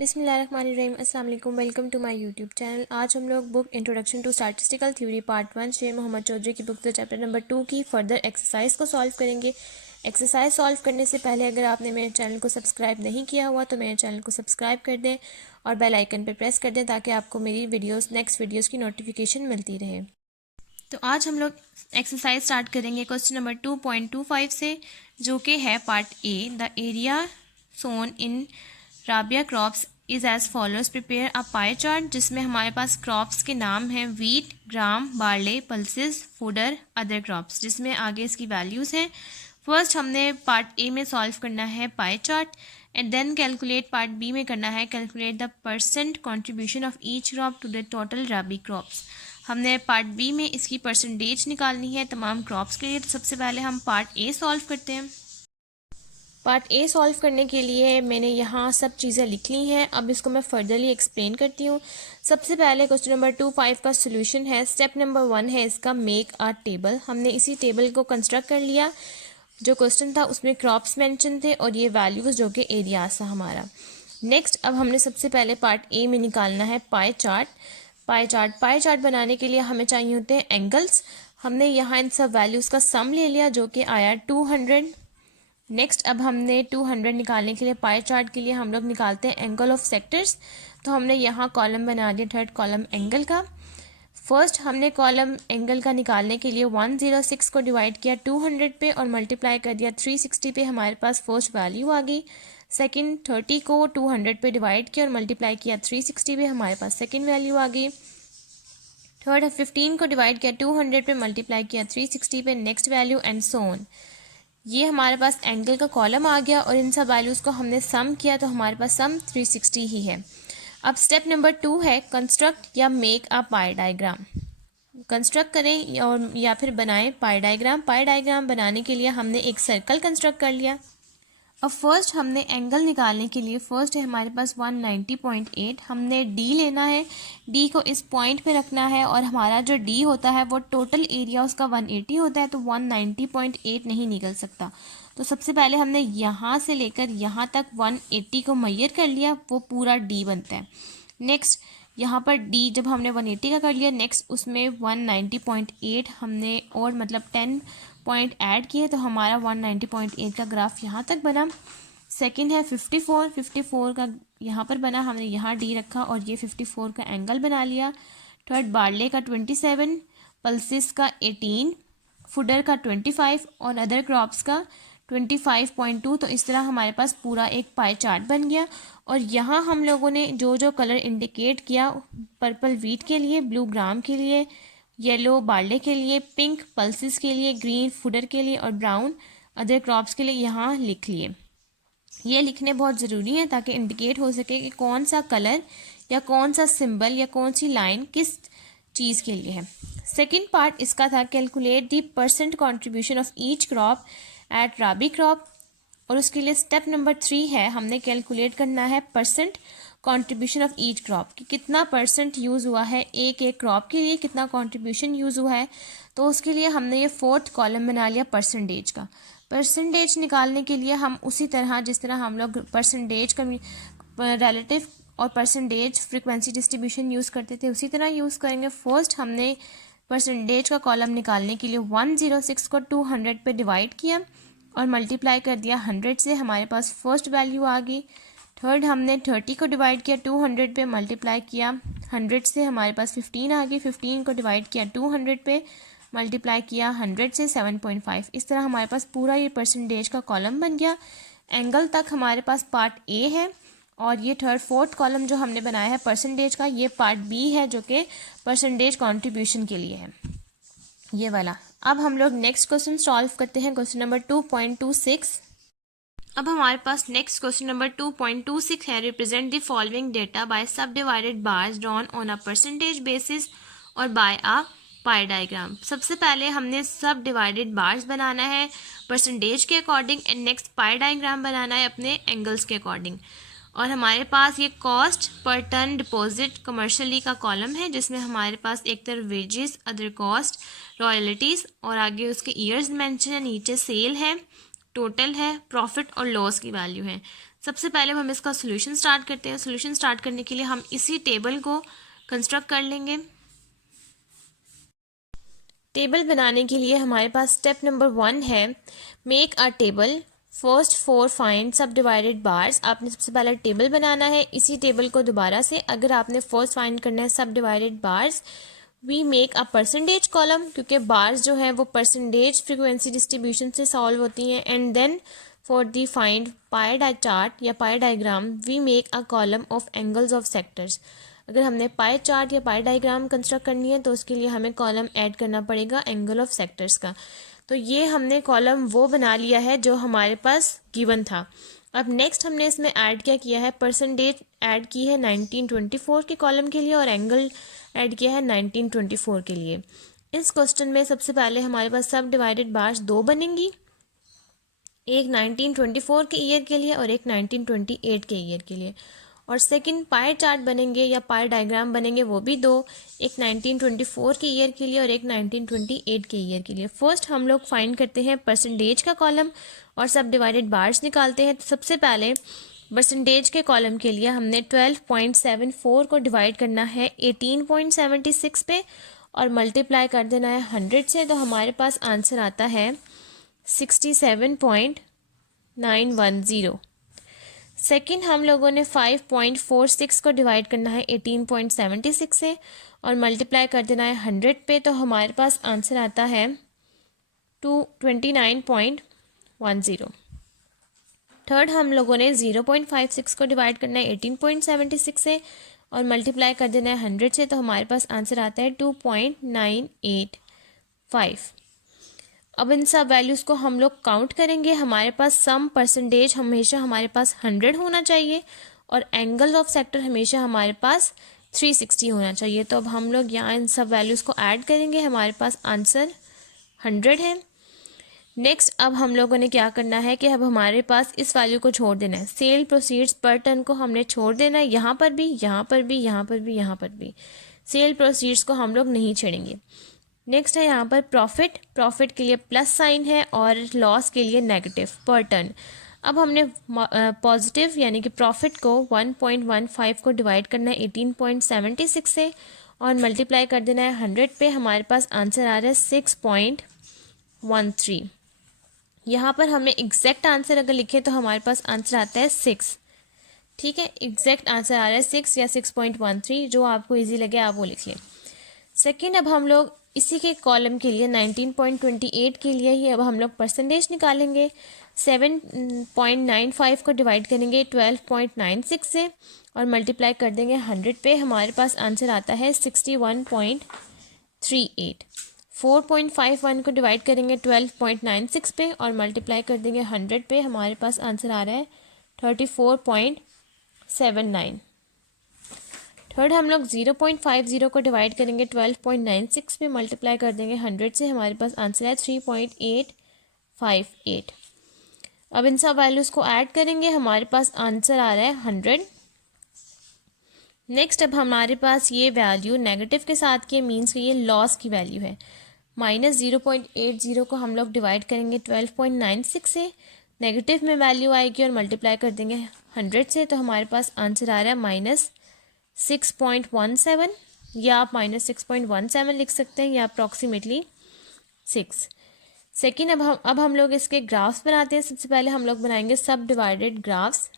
बिस्मिल्लाहिर्रहमानिर्रहीम। अस्सलाम वालेकुम। Welcome to my YouTube channel. आज हम लोग book introduction to statistical theory part 1 Sher Mohammad Chaudhary की बुक से चैप्टर नंबर 2 की फर्दर एक्सरसाइज को सॉल्व करेंगे। एक्सरसाइज सॉल्व करने से पहले अगर आपने मेरे चैनल को सब्सक्राइब नहीं किया हुआ तो मेरे चैनल को सब्सक्राइब कर दें और बेल आइकन पर प्रेस कर दें ताकि आपको मेरी नेक्स्ट वीडियोज़ की नोटिफिकेशन मिलती रहे। तो आज हम लोग एक्सरसाइज स्टार्ट करेंगे क्वेश्चन नंबर 2.25 से, जो कि है part A. The area sown in राबिया crops is as follows. Prepare a pie chart, जिसमें हमारे पास क्रॉप्स के नाम हैं wheat, gram, barley, pulses, fodder, other crops, जिसमें आगे इसकी वैल्यूज़ हैं। फर्स्ट हमने पार्ट ए में सॉल्व करना है pie chart and then calculate part B में करना है calculate the percent contribution of each crop to the total rabi crops. हमने पार्ट बी में इसकी परसेंटेज निकालनी है तमाम क्रॉप्स के लिए। तो सबसे पहले हम पार्ट ए सॉल्व करते हैं। पार्ट ए सॉल्व करने के लिए मैंने यहाँ सब चीज़ें लिख ली हैं। अब इसको मैं फर्दरली एक्सप्लेन करती हूँ। सबसे पहले क्वेश्चन नंबर 2.5 का सोल्यूशन है। स्टेप नंबर 1 है इसका मेक अ टेबल। हमने इसी टेबल को कंस्ट्रक्ट कर लिया। जो क्वेश्चन था उसमें क्रॉप्स मेंशन थे और ये वैल्यूज़ जो कि एरियाज था हमारा। नेक्स्ट अब हमने सबसे पहले पार्ट ए में निकालना है पाई चार्ट। पाई चार्ट बनाने के लिए हमें चाहिए होते हैं एंगल्स। हमने यहाँ इन सब वैल्यूज़ का सम ले लिया जो कि आया 200। नेक्स्ट अब हमने 200 निकालने के लिए पाई चार्ट के लिए हम लोग निकालते हैं एंगल ऑफ सेक्टर्स। तो हमने यहाँ कॉलम बना दिया थर्ड कॉलम एंगल का। फर्स्ट हमने कॉलम एंगल का निकालने के लिए 106 को डिवाइड किया 200 पे और मल्टीप्लाई कर दिया 360 पे, हमारे पास फर्स्ट वैल्यू आ गई। सेकंड 30 को 200 पे डिवाइड किया और मल्टीप्लाई किया 360 पे, हमारे पास सेकंड वैल्यू आ गई। थर्ड 15 को डिवाइड किया 200 पे मल्टीप्लाई किया 360 पे, next value and so on. ये हमारे पास एंगल का कॉलम आ गया और इन सब वैल्यूज़ को हमने सम किया तो हमारे पास सम 360 ही है। अब स्टेप नंबर 2 है कंस्ट्रक्ट या make a pie diagram. Construct करें और या फिर बनाएं पाई डायग्राम। पाई डायग्राम बनाने के लिए हमने एक सर्कल कंस्ट्रक्ट कर लिया। अब फर्स्ट हमने एंगल निकालने के लिए फर्स्ट है हमारे पास 190.8। हमने डी लेना है, डी को इस पॉइंट पे रखना है और हमारा जो डी होता है वो टोटल एरिया उसका 180 होता है, तो 190.8 नहीं निकल सकता। तो सबसे पहले हमने यहाँ से लेकर यहाँ तक 180 को मैयर कर लिया, वो पूरा डी बनता है। नेक्स्ट यहाँ पर डी जब हमने 180 का कर लिया, नेक्स्ट उसमें 190.8 हमने और मतलब 10 पॉइंट ऐड किए तो हमारा 190.8 का ग्राफ यहाँ तक बना। सेकंड है 54 का यहाँ पर बना, हमने यहाँ डी रखा और ये 54 का एंगल बना लिया। थर्ड बार्ले का 27, पल्सिस का 18, फूडर का 25 और अदर क्रॉप्स का 25.2। तो इस तरह हमारे पास पूरा एक पाई चार्ट बन गया। और यहाँ हम लोगों ने जो जो कलर इंडिकेट किया, पर्पल वीट के लिए, ब्लू ग्राम के लिए, येलो बार्ले के लिए, पिंक पल्सेस के लिए, ग्रीन फूडर के लिए और ब्राउन अदर क्रॉप्स के लिए यहाँ लिख लिए। ये लिखने बहुत ज़रूरी है ताकि इंडिकेट हो सके कि कौन सा कलर या कौन सा सिंबल या कौन सी लाइन किस चीज़ के लिए है। सेकेंड पार्ट इसका था calculate the percent contribution of each crop at rabi crop, और उसके लिए स्टेप नंबर 3 है हमने कैलकुलेट करना है percent contribution of each crop कि कितना परसेंट यूज़ हुआ है एक एक क्रॉप के लिए, कितना कंट्रीब्यूशन यूज़ हुआ है। तो उसके लिए हमने ये फोर्थ कॉलम बना लिया परसेंटेज का। परसेंटेज निकालने के लिए हम उसी तरह जिस तरह हम लोग परसेंटेज का रिलेटिव और परसेंटेज फ्रीक्वेंसी डिस्ट्रीब्यूशन यूज़ करते थे उसी तरह यूज़ करेंगे। फर्स्ट हमने परसेंटेज का कॉलम निकालने के लिए 106 को 200 पे डिवाइड किया और मल्टीप्लाई कर दिया 100 से, हमारे पास फर्स्ट वैल्यू आ गई। थर्ड हमने 30 को डिवाइड किया 200 पे, मल्टीप्लाई किया 100 से, हमारे पास 15 आ गई। 15 को डिवाइड किया 200 पे, मल्टीप्लाई किया 100 से, 7.5। इस तरह हमारे पास पूरा ये परसेंटेज का कॉलम बन गया। एंगल तक हमारे पास पार्ट ए है और ये थर्ड फोर्थ कॉलम जो हमने बनाया है परसेंटेज का, ये पार्ट बी है जो कि परसेंटेज कॉन्ट्रीब्यूशन के लिए है, ये वाला। अब हम लोग नेक्स्ट क्वेश्चन सॉल्व करते हैं, क्वेश्चन नंबर 2.26। अब हमारे पास नेक्स्ट क्वेश्चन नंबर 2.26 है। Represent the following data by सब divided bars drawn on a percentage basis और बाय अ पाई डायग्राम। सबसे पहले हमने सब डिवाइडेड बार्स बनाना है परसेंटेज के according and next pie diagram बनाना है अपने एंगल्स के अकॉर्डिंग। और हमारे पास ये cost per ton deposit commercially का कॉलम है जिसमें हमारे पास एक तरफ वेजेस, अदर कॉस्ट, रॉयल्टीज़ और आगे उसके ईयर्स मेंशन है, नीचे सेल है, टोटल है, प्रॉफिट और लॉस की वैल्यू है। सबसे पहले हम इसका सोल्यूशन स्टार्ट करते हैं। सोल्यूशन स्टार्ट करने के लिए हम इसी टेबल को कंस्ट्रक्ट कर लेंगे। टेबल बनाने के लिए हमारे पास स्टेप नंबर 1 है make a table. First 4 find सब डिवाइडेड बार्स। आपने सबसे पहले टेबल बनाना है। इसी टेबल को दोबारा से अगर आपने फर्स्ट फाइंड करना है सब divided bars, we make a percentage column, क्योंकि बार्स जो है वो परसेंटेज फ्रीक्वेंसी डिस्ट्रीब्यूशन से सॉल्व होती हैं। And then for the find pie डाई चार्ट या pie diagram we make a column of angles of sectors. अगर हमने पाई चार्ट या पाई डायग्राम कंस्ट्रक्ट करनी है तो उसके लिए हमें कॉलम ऐड करना पड़ेगा एंगल ऑफ सेक्टर्स का। तो ये हमने कॉलम वो बना लिया है जो हमारे पास गिवन था। अब नेक्स्ट हमने इसमें ऐड क्या किया है, परसेंटेज ऐड की है 1924 के कॉलम के लिए और एंगल ऐड किया है 1924 के लिए। इस क्वेश्चन में सबसे पहले हमारे पास सब डिवाइडेड बार्स दो बनेंगी, एक 1924 के ईयर के लिए और एक 1928 के ईयर के लिए। और सेकंड पाई चार्ट बनेंगे या पाई डायग्राम बनेंगे वो भी दो, एक 1924 के ईयर के लिए और एक 1928 के ईयर के लिए। फर्स्ट हम लोग फाइंड करते हैं परसेंटेज का कॉलम और सब डिवाइडेड बार्स निकालते हैं। तो सबसे पहले परसेंटेज के कॉलम के लिए हमने 12.74 को डिवाइड करना है 18.76 पे और मल्टीप्लाई कर देना है 100 से। तो हमारे पास आंसर आता है 67.910। सेकंड हम लोगों ने 5.46 को डिवाइड करना है 18.76 से और मल्टीप्लाई कर देना है 100 पे। तो हमारे पास आंसर आता है 29.10। थर्ड हम लोगों ने 0.56 को डिवाइड करना है 18.76 से और मल्टीप्लाई कर देना है 100 से। तो हमारे पास आंसर आता है 2.985। अब इन सब वैल्यूज़ को हम लोग काउंट करेंगे। हमारे पास सम परसेंटेज हमेशा हमारे पास 100 होना चाहिए और एंगल ऑफ सेक्टर हमेशा हमारे पास 360 होना चाहिए। तो अब हम लोग यहाँ इन सब वैल्यूज़ को ऐड करेंगे, हमारे पास आंसर 100 है। नेक्स्ट अब हम लोगों ने क्या करना है कि अब हमारे पास इस वैल्यू को छोड़ देना है। सेल प्रोसीड्स पर टन को हमने छोड़ देना है, यहाँ पर भी, यहाँ पर भी, यहाँ पर भी, यहाँ पर भी। सेल प्रोसीड्स को हम लोग नहीं छेड़ेंगे। नेक्स्ट है यहाँ पर प्रॉफिट। प्रॉफिट के लिए प्लस साइन है और लॉस के लिए नेगेटिव पर टन। अब हमने पॉजिटिव यानी कि प्रॉफिट को 1.15 को डिवाइड करना है 18.76 से और मल्टीप्लाई कर देना है 100 पे। हमारे पास आंसर आ रहा है 6.13। यहाँ पर हमें एग्जैक्ट आंसर अगर लिखें तो हमारे पास आंसर आता है 6। ठीक है, एग्जैक्ट आंसर आ रहा है 6 या 6.13, जो आपको इजी लगे आप वो लिख लें। सेकेंड अब हम लोग इसी के कॉलम के लिए 19.28 के लिए ही अब हम लोग परसेंटेज निकालेंगे। 7.95 को डिवाइड करेंगे 12.96 से और मल्टीप्लाई कर देंगे 100 पे। हमारे पास आंसर आता है 61.38। 4.51 को डिवाइड करेंगे 12.96 पे और मल्टीप्लाई कर देंगे 100 पे। हमारे पास आंसर आ रहा है 34.79। थर्ड हम लोग 0.50 को डिवाइड करेंगे 12.96 पे, मल्टीप्लाई कर देंगे 100 से। हमारे पास आंसर है 3.858। अब इन सब वैल्यूज़ को ऐड करेंगे, हमारे पास आंसर आ रहा है 100। नेक्स्ट अब हमारे पास ये वैल्यू नेगेटिव के साथ के मीन्स कि ये लॉस की वैल्यू है। -0.80 को हम लोग डिवाइड करेंगे 12.96 से, नेगेटिव में वैल्यू आएगी और मल्टीप्लाई कर देंगे 100 से। तो हमारे पास आंसर आ रहा है -6.17 या आप -6.17 लिख सकते हैं या अप्रॉक्सीमेटली 6। सेकेंड अब हम लोग इसके ग्राफ्स बनाते हैं। सबसे पहले हम लोग बनाएंगे सब डिवाइडेड ग्राफ्स।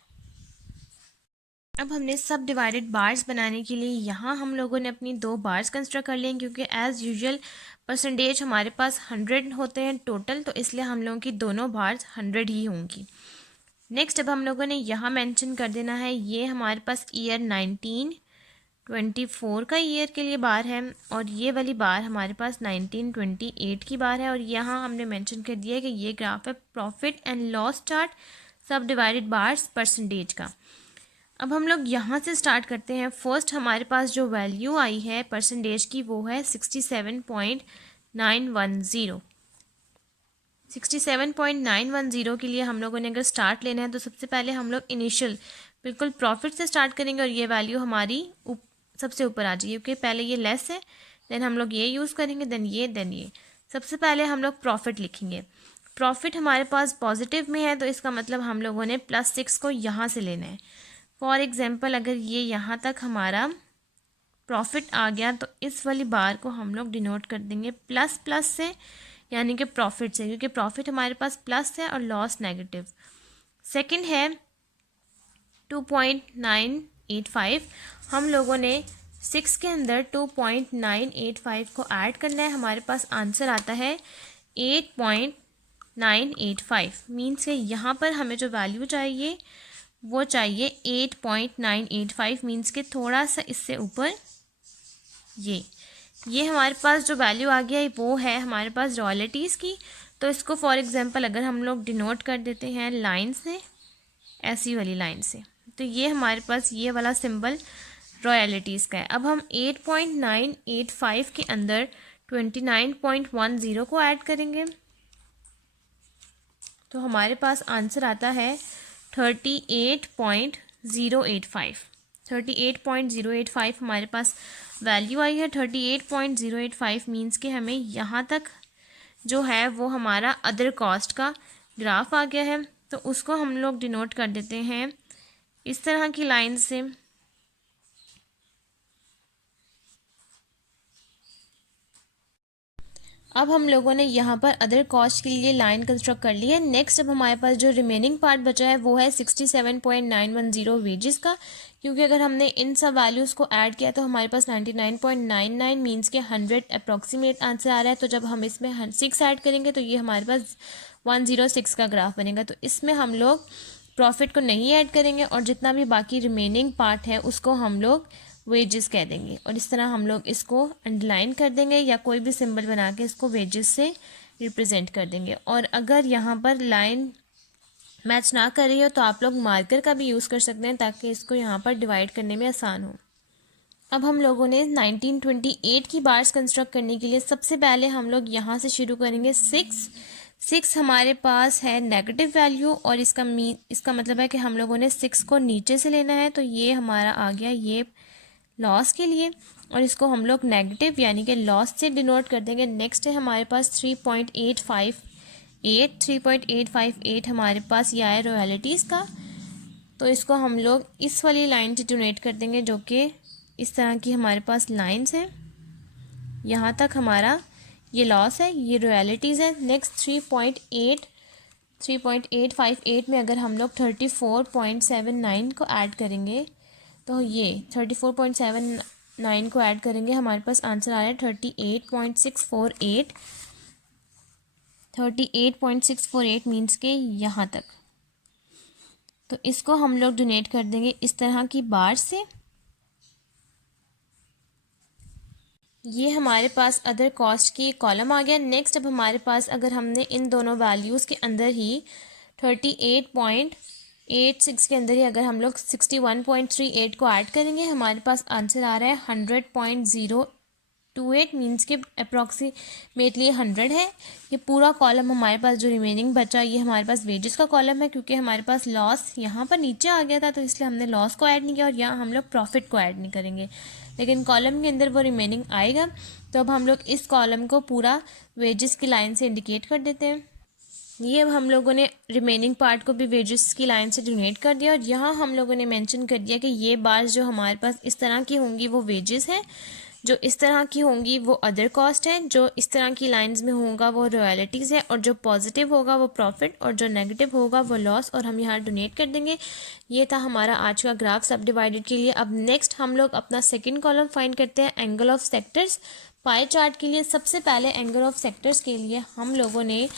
अब हमने सब डिवाइडेड बार्स बनाने के लिए यहाँ हम लोगों ने अपनी दो बार्स कंस्ट्रक्ट कर लिए, क्योंकि एज़ यूजुअल परसेंटेज हमारे पास 100 होते हैं टोटल, तो इसलिए हम लोगों की दोनों बार्स 100 ही होंगी। नेक्स्ट अब हम लोगों ने यहाँ मेंशन कर देना है ये हमारे पास ईयर 1924 का ईयर के लिए बार है और ये वाली बार हमारे पास 1928 की बार है। और यहाँ हमने मेंशन कर दिया है कि ये ग्राफ है प्रॉफिट एंड लॉस चार्ट सब डिवाइडेड बार्स परसेंटेज का। अब हम लोग यहाँ से स्टार्ट करते हैं। फर्स्ट हमारे पास जो वैल्यू आई है परसेंटेज की वो है 67.910। 67.910 के लिए हम लोगों ने अगर स्टार्ट लेना है तो सबसे पहले हम लोग इनिशियल बिल्कुल प्रॉफिट से स्टार्ट करेंगे और ये वैल्यू हमारी सबसे ऊपर आ जाएगी, क्योंकि पहले ये लेस है, देन हम लोग ये यूज़ करेंगे, देन ये। सबसे पहले हम लोग प्रॉफिट लिखेंगे। प्रॉफिट हमारे पास पॉजिटिव में है, तो इसका मतलब हम लोगों ने +6 को यहाँ से लेना है। फॉर एग्जांपल अगर ये यहाँ तक हमारा प्रॉफिट आ गया तो इस वाली बार को हम लोग डिनोट कर देंगे प्लस प्लस से, यानी कि प्रॉफिट से, क्योंकि प्रॉफिट हमारे पास प्लस है और लॉस नेगेटिव। सेकंड है 2.985। हम लोगों ने 6 के अंदर 2.985 को ऐड करना है, हमारे पास आंसर आता है 8.985। मीन्स कि यहाँ पर हमें जो वैल्यू चाहिए वो चाहिए 8.985, मीन्स के थोड़ा सा इससे ऊपर ये हमारे पास जो वैल्यू आ गया है वो है हमारे पास रॉयल्टीज़ की। तो इसको फॉर एग्जांपल अगर हम लोग डिनोट कर देते हैं लाइन से, ऐसी वाली लाइन से, तो ये हमारे पास ये वाला सिंबल रॉयल्टीज़ का है। अब हम 8.985 के अंदर 29.10 को ऐड करेंगे तो हमारे पास आंसर आता है 38.085। 38.085 हमारे पास वैल्यू आई है। 38.085 मीन्स कि हमें यहाँ तक जो है वो हमारा अदर कॉस्ट का ग्राफ आ गया है, तो उसको हम लोग डिनोट कर देते हैं इस तरह की लाइन से। अब हम लोगों ने यहाँ पर अदर कॉस्ट के लिए लाइन कंस्ट्रक्ट कर ली है। नेक्स्ट अब हमारे पास जो रिमेनिंग पार्ट बचा है वो है 67.910 वेजेस का, क्योंकि अगर हमने इन सब वैल्यूज़ को ऐड किया तो हमारे पास 99.99 मीन्स के 100 अप्रॉक्सीमेट आंसर आ रहा है। तो जब हम इसमें 6 ऐड करेंगे तो ये हमारे पास 106 का ग्राफ बनेगा। तो इसमें हम लोग प्रॉफिट को नहीं ऐड करेंगे और जितना भी बाकी रिमेनिंग पार्ट है उसको हम लोग वेजेस कह देंगे, और इस तरह हम लोग इसको अंडरलाइन कर देंगे या कोई भी सिंबल बना के इसको वेजेस से रिप्रेजेंट कर देंगे। और अगर यहाँ पर लाइन मैच ना कर रही हो तो आप लोग मार्कर का भी यूज़ कर सकते हैं ताकि इसको यहाँ पर डिवाइड करने में आसान हो। अब हम लोगों ने 1928 की बार्स कंस्ट्रक्ट करने के लिए सबसे पहले हम लोग यहाँ से शुरू करेंगे। 6 हमारे पास है नेगेटिव वैल्यू, और इसका मतलब है कि हम लोगों ने 6 को नीचे से लेना है, तो ये हमारा आ गया ये लॉस के लिए, और इसको हम लोग नेगेटिव यानी कि लॉस से डिनोट कर देंगे। नेक्स्ट है हमारे पास 3.858 हमारे पास यह है रॉयल्टीज़ का, तो इसको हम लोग इस वाली लाइन से डिनोट कर देंगे जो कि इस तरह की हमारे पास लाइंस हैं। यहाँ तक हमारा ये लॉस है, ये रॉयल्टीज़ है। नेक्स्ट 3.858 में अगर हम लोग 34.79 को ऐड करेंगे तो ये 34.79 को ऐड करेंगे, हमारे पास आंसर आ रहा है 38.648। 38.648 मीन्स के यहाँ तक, तो इसको हम लोग डोनेट कर देंगे इस तरह की बार से। ये हमारे पास अदर कॉस्ट की कॉलम आ गया। नेक्स्ट अब हमारे पास अगर हमने इन दोनों वैल्यूज़ के अंदर ही 38.86 के अंदर ही अगर हम लोग 61.38 को ऐड करेंगे, हमारे पास आंसर आ रहा है 100.028 मीन्स के अप्रॉक्सीमेटली 100 है। ये पूरा कॉलम हमारे पास जो रिमेनिंग बचा ये हमारे पास वेजेस का कॉलम है, क्योंकि हमारे पास लॉस यहाँ पर नीचे आ गया था तो इसलिए हमने लॉस को ऐड नहीं किया, और यहाँ हम लोग प्रॉफिट को ऐड नहीं करेंगे, लेकिन कॉलम के अंदर वो रिमेनिंग आएगा। तो अब हम लोग इस कॉलम को पूरा वेजेस की लाइन से इंडिकेट कर देते हैं। ये अब हम लोगों ने रिमेनिंग पार्ट को भी वेजेस की लाइन से डोनेट कर दिया, और यहाँ हम लोगों ने मेंशन कर दिया कि ये बार्स जो हमारे पास इस तरह की होंगी वो वेजेस हैं, जो इस तरह की होंगी वो अदर कॉस्ट है, जो इस तरह की लाइंस में होगा वो रॉयल्टीज़ है, और जो पॉजिटिव होगा वो प्रॉफिट, और जो नेगेटिव होगा वो लॉस, और हम यहाँ डोनेट कर देंगे। ये था हमारा आज का ग्राफ सब डिवाइडेड के लिए। अब नेक्स्ट हम लोग अपना सेकंड कॉलम फाइंड करते हैं angle of sectors pie chart के लिए। सबसे पहले एंगल ऑफ सेक्टर्स के लिए हम लोगों ने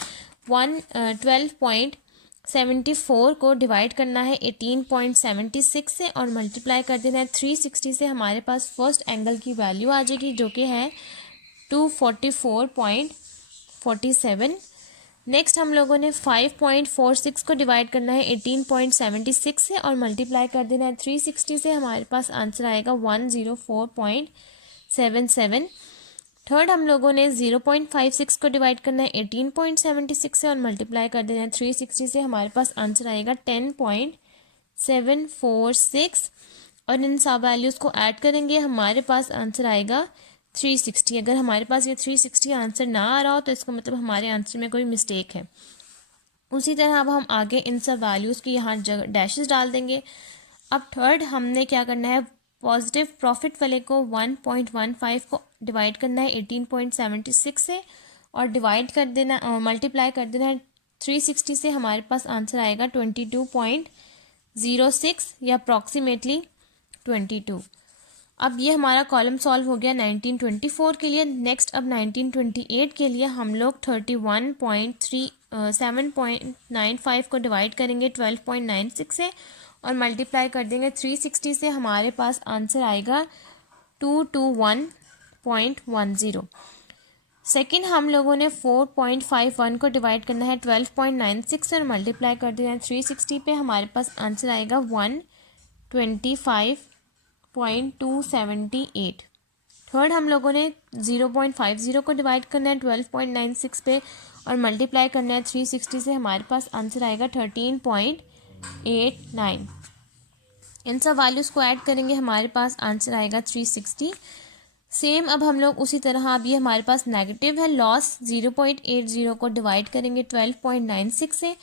12.74 को डिवाइड करना है 18.76 से, और मल्टीप्लाई कर देना है 360 से। हमारे पास फर्स्ट एंगल की वैल्यू आ जाएगी जो कि है 244.47। नेक्स्ट हम लोगों ने 5.46 को डिवाइड करना है 18.76 से, और मल्टीप्लाई कर देना है 360 से। हमारे पास आंसर आएगा 104.77। थर्ड हम लोगों ने 0.56 को डिवाइड करना है 18.76 से, और मल्टीप्लाई कर देना है 360 से। हमारे पास आंसर आएगा 10.746, और इन सब वैल्यूज़ को ऐड करेंगे हमारे पास आंसर आएगा 360। अगर हमारे पास ये 360 आंसर ना आ रहा हो तो इसका मतलब हमारे आंसर में कोई मिस्टेक है। उसी तरह अब हम आगे इन सब वैल्यूज़ की यहाँ डैशेस डाल देंगे। अब थर्ड हमने क्या करना है, पॉजिटिव प्रॉफिट वाले को 1.15 को डिवाइड करना है 18.76 से और डिवाइड कर देना, मल्टीप्लाई कर देना है 360 से। हमारे पास आंसर आएगा 22.06 या अप्रॉक्सीमेटली 22। अब ये हमारा कॉलम सॉल्व हो गया 1924 के लिए। नेक्स्ट अब 1928 के लिए हम लोग 7.95 को डिवाइड करेंगे 12.96 से और मल्टीप्लाई कर देंगे 360 से। हमारे पास आंसर आएगा 221.10। सेकेंड हम लोगों ने 4.51 को डिवाइड करना है 12.96 और मल्टीप्लाई कर देना है 360 पे। हमारे पास आंसर आएगा 125.278। थर्ड हम लोगों ने 0.50 को डिवाइड करना है 12.96 पे और मल्टीप्लाई करना है 360 से। हमारे पास आंसर आएगा 13.89। इन सब वैल्यूज़ को ऐड करेंगे, हमारे पास आंसर आएगा 360। सेम अब हम लोग उसी तरह, अब ये हमारे पास नेगेटिव है, लॉस 0.80 को डिवाइड करेंगे 12.96 से,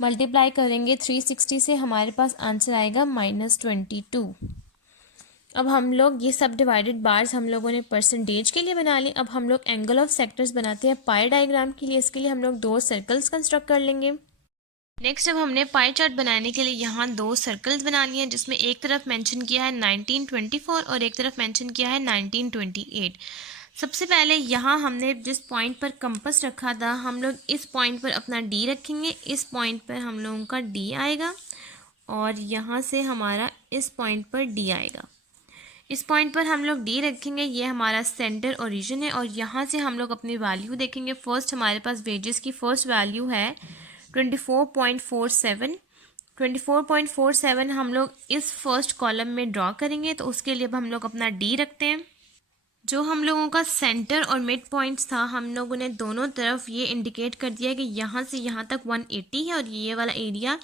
मल्टीप्लाई करेंगे 360 से। हमारे पास आंसर आएगा -22। अब हम लोग ये सब डिवाइडेड बार्स हम लोगों ने परसेंटेज के लिए बना ली। अब हम लोग एंगल ऑफ सेक्टर्स बनाते हैं पाई डायग्राम के लिए। इसके लिए हम लोग 2 सर्कल्स कंस्ट्रक्ट कर लेंगे। नेक्स्ट अब हमने पाई चार्ट बनाने के लिए यहाँ 2 सर्कल्स बना लिए हैं, जिसमें एक तरफ मेंशन किया है 1924 और एक तरफ मेंशन किया है 1928। सबसे पहले यहाँ हमने जिस पॉइंट पर कंपास रखा था, हम लोग इस पॉइंट पर अपना डी रखेंगे। इस पॉइंट पर हम लोगों का डी आएगा और यहाँ से हमारा इस पॉइंट पर डी आएगा। इस पॉइंट पर हम लोग डी रखेंगे, ये हमारा सेंटर ओरिजिन है और यहाँ से हम लोग अपनी वैल्यू देखेंगे। फर्स्ट हमारे पास वेजेस की फर्स्ट वैल्यू है 24.47। 24.47 हम लोग इस फर्स्ट कॉलम में ड्रॉ करेंगे, तो उसके लिए अब हम लोग अपना डी रखते हैं। जो हम लोगों का सेंटर और मिड पॉइंट्स था, हम लोगों ने दोनों तरफ ये इंडिकेट कर दिया कि यहाँ से यहाँ तक 180 है और ये वाला एरिया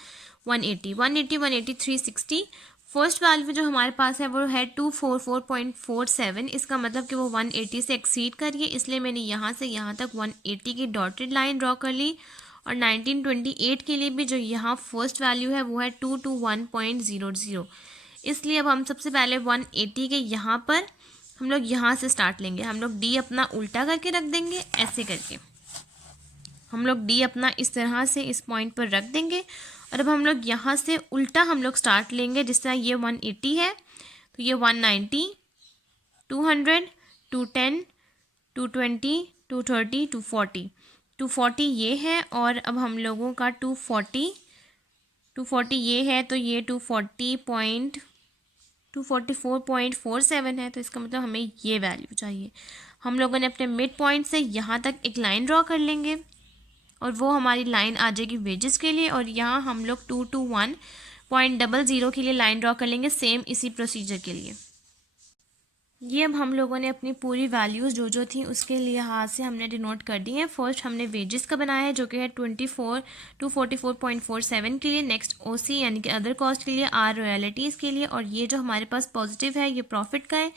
180, 180, 180, 360। फर्स्ट वैल्यू जो हमारे पास है वो है 244.47। इसका मतलब कि वो 180 से एक्सीड कर रही है, इसलिए मैंने यहाँ से यहाँ तक 180 की डॉटेड लाइन ड्रॉ कर ली। और 1928 के लिए भी जो यहाँ फर्स्ट वैल्यू है वो है 221.00। इसलिए अब हम सबसे पहले 180 के यहाँ पर हम लोग यहाँ से स्टार्ट लेंगे। हम लोग डी अपना उल्टा करके रख देंगे, ऐसे करके हम लोग डी अपना इस तरह से इस पॉइंट पर रख देंगे। और अब हम लोग यहाँ से उल्टा हम लोग स्टार्ट लेंगे। जिस तरह ये 180 है तो ये 190, 200, 210, 220, 230, 240, 240 ये है। और अब हम लोगों का 240 ये है, तो ये 244.47 है, तो इसका मतलब हमें ये वैल्यू चाहिए। हम लोगों ने अपने मिड पॉइंट से यहाँ तक एक लाइन ड्रॉ कर लेंगे और वो हमारी लाइन आ जाएगी वेजेस के लिए। और यहाँ हम लोग 221.00 के लिए लाइन ड्रॉ कर लेंगे, सेम इसी प्रोसीजर के लिए। ये अब हम लोगों ने अपनी पूरी वैल्यूज़ जो थी उसके लिए हाथ से हमने डिनोट कर दी है। फर्स्ट हमने वेजेस का बनाया है जो कि है 244.47 के लिए। नेक्स्ट ओसी यानी कि अदर कॉस्ट के लिए, आर रॉयल्टीज़ के लिए। और ये जो हमारे पास पॉजिटिव है ये प्रॉफिट का है,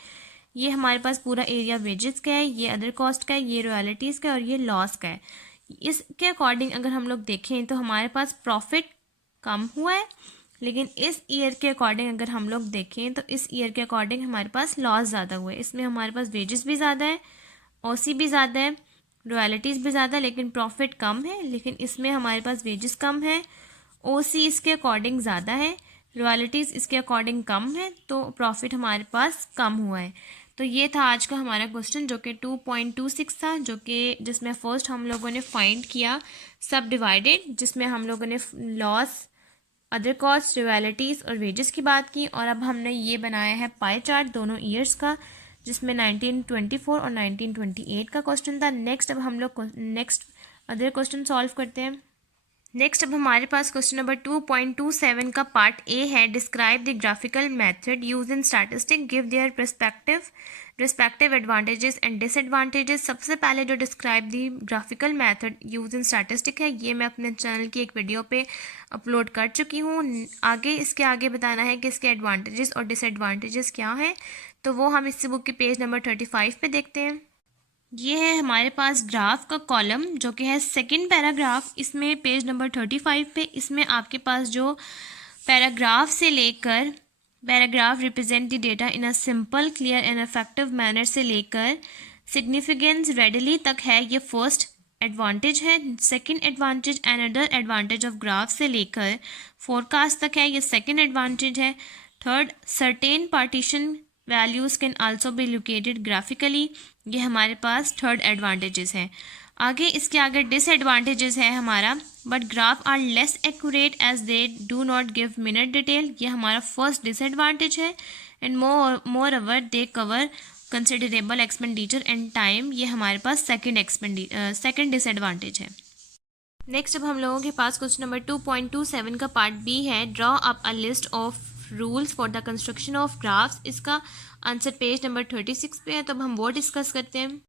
ये हमारे पास पूरा एरिया वेजेस का है, ये अदर कॉस्ट का है, ये रॉयल्टीज़ का है और ये लॉस का है। इसके अकॉर्डिंग अगर हम लोग देखें तो हमारे पास प्रॉफिट कम हुआ है, लेकिन इस ईयर के अकॉर्डिंग अगर हम लोग देखें तो इस ईयर के अकॉर्डिंग हमारे पास लॉस ज़्यादा हुआ है। इसमें हमारे पास वेजेस भी ज़्यादा है, ओसी भी ज़्यादा है, रॉयल्टीज़ भी ज़्यादा है, लेकिन प्रॉफिट कम है। लेकिन इसमें हमारे पास वेजेस कम है, ओसी इसके अकॉर्डिंग ज़्यादा है, रॉयल्टीज़ इसके अकॉर्डिंग कम है, तो प्रॉफिट हमारे पास कम हुआ है। तो ये था आज का हमारा क्वेश्चन जो कि 2.26 था, जो कि जिसमें फ़र्स्ट हम लोगों ने फाइंड किया सब डिवाइडेड, जिसमें हम लोगों ने लॉस, अदर कॉस्ट, रॉयल्टीज़ और वेजेस की बात की। और अब हमने ये बनाया है पाई चार्ट दोनों ईयर्स का, जिसमें 1924 और 1928 का क्वेश्चन था। नेक्स्ट अब हम लोग नेक्स्ट अदर क्वेश्चन सॉल्व करते हैं। नेक्स्ट अब हमारे पास क्वेश्चन नंबर 2.27 का पार्ट ए है, describe the graphical method use in statistic, give their respective advantages and disadvantages. सबसे पहले जो describe the graphical method use in statistic है, ये मैं अपने चैनल की एक वीडियो पे अपलोड कर चुकी हूँ। इसके आगे बताना है कि इसके एडवांटेजेस और डिसएडवांटेजेस क्या हैं, तो वो हम इस बुक के पेज नंबर 35 पे देखते हैं। ये है हमारे पास ग्राफ का कॉलम जो कि है सेकंड पैराग्राफ। इसमें पेज नंबर 35 पे इसमें आपके पास जो पैराग्राफ से लेकर paragraph represent the data in a simple clear and effective manner से लेकर सिग्निफिकेंस रेडली तक है, ये फर्स्ट एडवांटेज है। Second advantage another advantage of graph से लेकर फोरकास्ट तक है, ये सेकंड एडवांटेज है। Third, certain partition values can also be located graphically, ये हमारे पास थर्ड एडवांटेजेस हैं। आगे इसके आगे डिसएडवांटेजेस है हमारा, but graph are less accurate as they do not give minute detail, ये हमारा फर्स्ट डिसएडवांटेज है। And moreover they cover considerable expenditure and time, ये हमारे पास सेकंड डिसएडवांटेज है। नेक्स्ट अब हम लोगों के पास क्वेश्चन नंबर 2.27 का पार्ट बी है, draw up a list of rules for the construction of graphs. इसका आंसर पेज नंबर 36 पे है, तो अब हम वो डिस्कस करते हैं।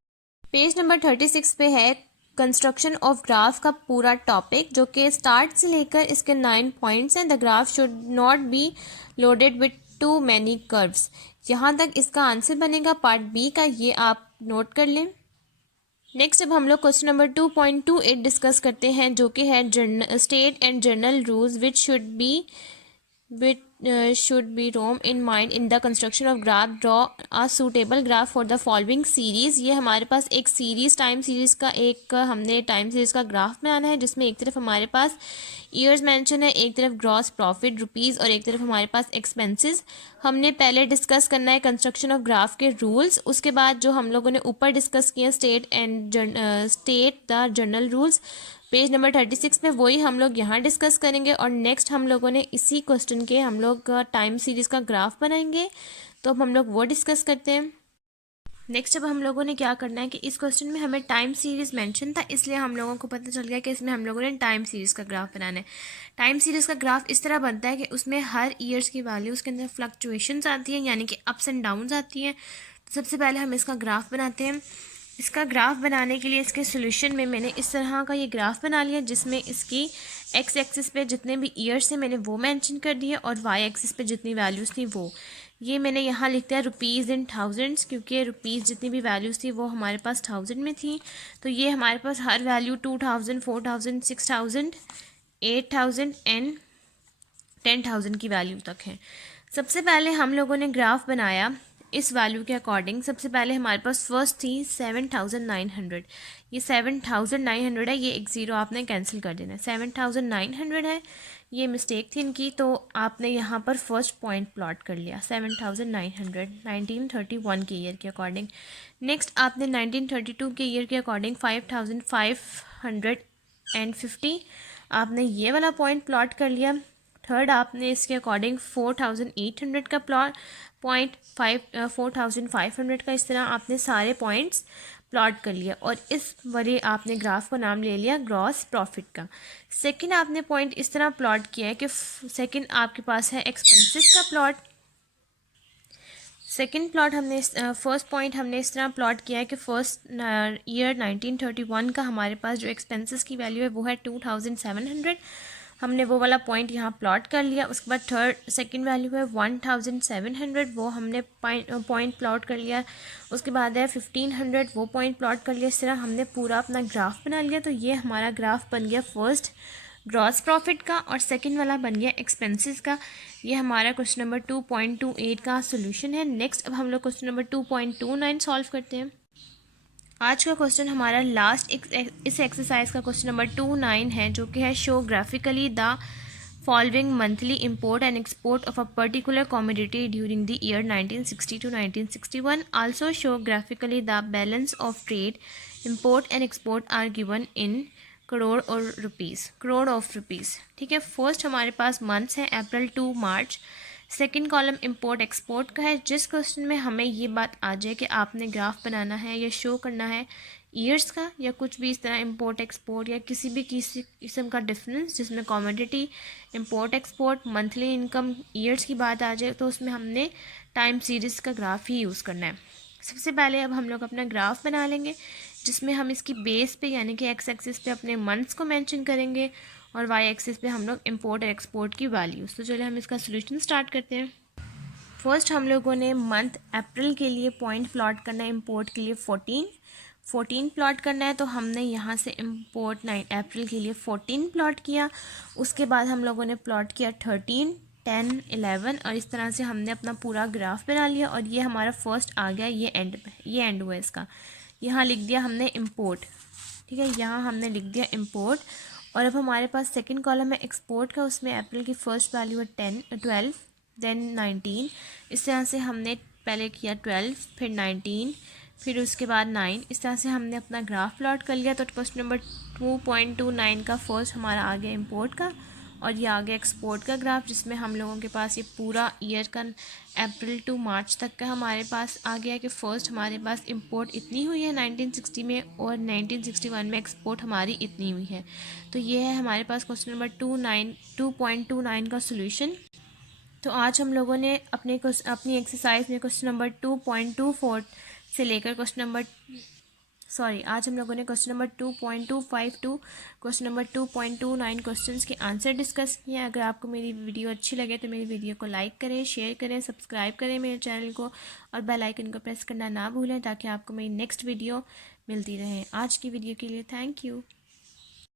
पेज नंबर 36 पे है कंस्ट्रक्शन ऑफ ग्राफ का पूरा टॉपिक, जो कि स्टार्ट से लेकर इसके 9 पॉइंट्स हैं। The graph should not be loaded with to many curves, यहाँ तक इसका आंसर बनेगा पार्ट बी का, ये आप नोट कर लें। नेक्स्ट अब हम लोग क्वेश्चन नंबर 2.28 डिस्कस करते हैं, जो कि है state and general rules which should be roam in mind in the construction of graph. Draw a suitable graph for the following series. ये हमारे पास एक सीरीज टाइम सीरीज का हमने टाइम सीरीज का ग्राफ बनाना है, जिसमें एक तरफ हमारे पास ईयर्स मेंशन है, एक तरफ ग्रॉस प्रॉफिट रुपीज़ और एक तरफ हमारे पास एक्सपेंसेस। हमने पहले डिस्कस करना है कंस्ट्रक्शन ऑफ ग्राफ के रूल्स, उसके बाद जो हम लोगों ने ऊपर डिस्कस किए state the general rules, page number 36 में वही हम लोग यहाँ डिस्कस करेंगे। और नेक्स्ट हम लोगों ने इसी क्वेश्चन के हम लोग टाइम सीरीज़ का ग्राफ बनाएंगे, तो अब हम लोग वो डिस्कस करते हैं। नेक्स्ट अब हम लोगों ने क्या करना है कि इस क्वेश्चन में हमें टाइम सीरीज़ मेंशन था, इसलिए हम लोगों को पता चल गया कि इसमें हम लोगों ने टाइम सीरीज़ का ग्राफ बनाना है। टाइम सीरीज़ का ग्राफ इस तरह बनता है कि उसमें हर ईयर्स की वैल्यूज़ के अंदर फ्लक्चुएशंस आती हैं, यानी कि अप्स एंड डाउन्स आती हैं। तो सबसे पहले हम इसका ग्राफ बनाते हैं। इसका ग्राफ बनाने के लिए इसके सोल्यूशन में मैंने इस तरह का ये ग्राफ बना लिया, जिसमें इसकी एक्स एक्सिस पे जितने भी ईयर्स हैं मैंने वो मेंशन कर दिए, और वाई एक्सिस पे जितनी वैल्यूज़ थी वो ये मैंने यहाँ लिख दिया रुपीज़ इन थाउजेंड्स, क्योंकि रुपीज़ जितनी भी वैल्यूज़ थी वो हमारे पास थाउजेंड में थी। तो ये हमारे पास हर वैल्यू 2000, 4000, 6000, 8000 एंड 10,000 की वैल्यू तक है। सबसे पहले हम लोगों ने ग्राफ बनाया इस वैल्यू के अकॉर्डिंग। सबसे पहले हमारे पास फर्स्ट थी 7,900, ये 7,900 है, ये एक ज़ीरो आपने कैंसिल कर देना है। 7,900 है, ये मिस्टेक थी इनकी, तो आपने यहाँ पर फर्स्ट पॉइंट प्लॉट कर लिया 7,900 1931 के ईयर के अकॉर्डिंग। नेक्स्ट आपने 1932 के ईयर के अकॉर्डिंग 5,550 आपने ये वाला पॉइंट प्लॉट कर लिया। थर्ड आपने इसके अकॉर्डिंग 4,800 का पॉइंट 4,500 का, इस तरह आपने सारे पॉइंट्स प्लॉट कर लिया, और इस वाले आपने ग्राफ का नाम ले लिया ग्रॉस प्रॉफिट का। सेकंड आपने पॉइंट इस तरह प्लॉट किया है कि सेकंड आपके पास है एक्सपेंसेस का प्लॉट। सेकंड प्लॉट हमने फर्स्ट पॉइंट हमने इस तरह प्लॉट किया है कि फर्स्ट ईयर 1931 का हमारे पास जो एक्सपेंसेस की वैल्यू है वो है 2,700, हमने वो वाला पॉइंट यहाँ प्लॉट कर लिया। उसके बाद सेकंड वैल्यू है 1,700, वो हमने पॉइंट प्लॉट कर लिया। उसके बाद है 1,500, वो पॉइंट प्लॉट कर लिया। इस तरह हमने पूरा अपना ग्राफ बना लिया। तो ये हमारा ग्राफ बन गया फर्स्ट ग्रॉस प्रॉफिट का, और सेकंड वाला बन गया एक्सपेंसेस का। ये हमारा क्वेश्चन नंबर 2.28 का सोल्यूशन है। नेक्स्ट अब हम लोग क्वेश्चन नंबर 2.29 सॉल्व करते हैं। आज का क्वेश्चन हमारा लास्ट इस एक्सरसाइज का क्वेश्चन नंबर 29 है, जो कि है show graphically the following monthly import and export of a particular commodity during the year 1960 to 1961। Also show graphically the balance of trade import and export are given in crore of rupees. ठीक है, first हमारे पास months हैं April to March. Second column import export का है। जिस question में हमें ये बात आ जाए कि आपने ग्राफ बनाना है या शो करना है ईयर्स का या कुछ भी इस तरह इंपोर्ट एक्सपोर्ट या किसी भी किस्म का डिफरेंस जिसमें commodity import export monthly income years की बात आ जाए, तो उसमें हमने टाइम सीरीज़ का ग्राफ ही यूज़ करना है। सबसे पहले अब हम लोग अपना ग्राफ बना लेंगे, जिसमें हम इसकी बेस पे यानी कि एक्स एक्सिस पे अपने मंथ्स को मेंशन करेंगे और वाई एक्सिस पे हम लोग इंपोर्ट और एक्सपोर्ट की वैल्यूज़। तो चलिए हम इसका सोल्यूशन स्टार्ट करते हैं। फर्स्ट हम लोगों ने मंथ अप्रैल के लिए पॉइंट प्लॉट करना है, इंपोर्ट के लिए 14, 14 प्लॉट करना है, तो हमने यहाँ से इम्पोर्ट 9 अप्रैल के लिए 14 प्लॉट किया। उसके बाद हम लोगों ने प्लॉट किया 13, 10, 11 और इस तरह से हमने अपना पूरा ग्राफ बना लिया। और ये हमारा फर्स्ट आ गया, ये एंड हुआ इसका। यहाँ लिख दिया हमने इम्पोर्ट, ठीक है, यहाँ हमने लिख दिया इम्पोर्ट। और अब हमारे पास सेकंड कॉलम है एक्सपोर्ट का, उसमें अप्रैल की फ़र्स्ट वैल्यू है 12, देन 19। इस तरह से हमने पहले किया 12, फिर 19, फिर उसके बाद 9। इस तरह से हमने अपना ग्राफ प्लॉट कर लिया। तो क्वेश्चन नंबर 2.29 का फर्स्ट हमारा आ गया इम्पोर्ट का, और ये आ गया एक्सपोर्ट का ग्राफ, जिसमें हम लोगों के पास ये पूरा ईयर का अप्रैल टू मार्च तक का हमारे पास आ गया कि फ़र्स्ट हमारे पास इंपोर्ट इतनी हुई है 1960 में, और 1961 में एक्सपोर्ट हमारी इतनी हुई है। तो ये है हमारे पास क्वेश्चन नंबर 2.29 का सोल्यूशन। तो आज हम लोगों ने अपनी एक्सरसाइज में क्वेश्चन नंबर 2.24 से लेकर आज हम लोगों ने question number 2.25 to question number 2.29 questions के आंसर डिस्कस किए हैं। अगर आपको मेरी वीडियो अच्छी लगे तो मेरी वीडियो को लाइक करें, शेयर करें, सब्सक्राइब करें मेरे चैनल को, और बेल आइकन को प्रेस करना ना भूलें ताकि आपको मेरी नेक्स्ट वीडियो मिलती रहे। आज की वीडियो के लिए थैंक यू।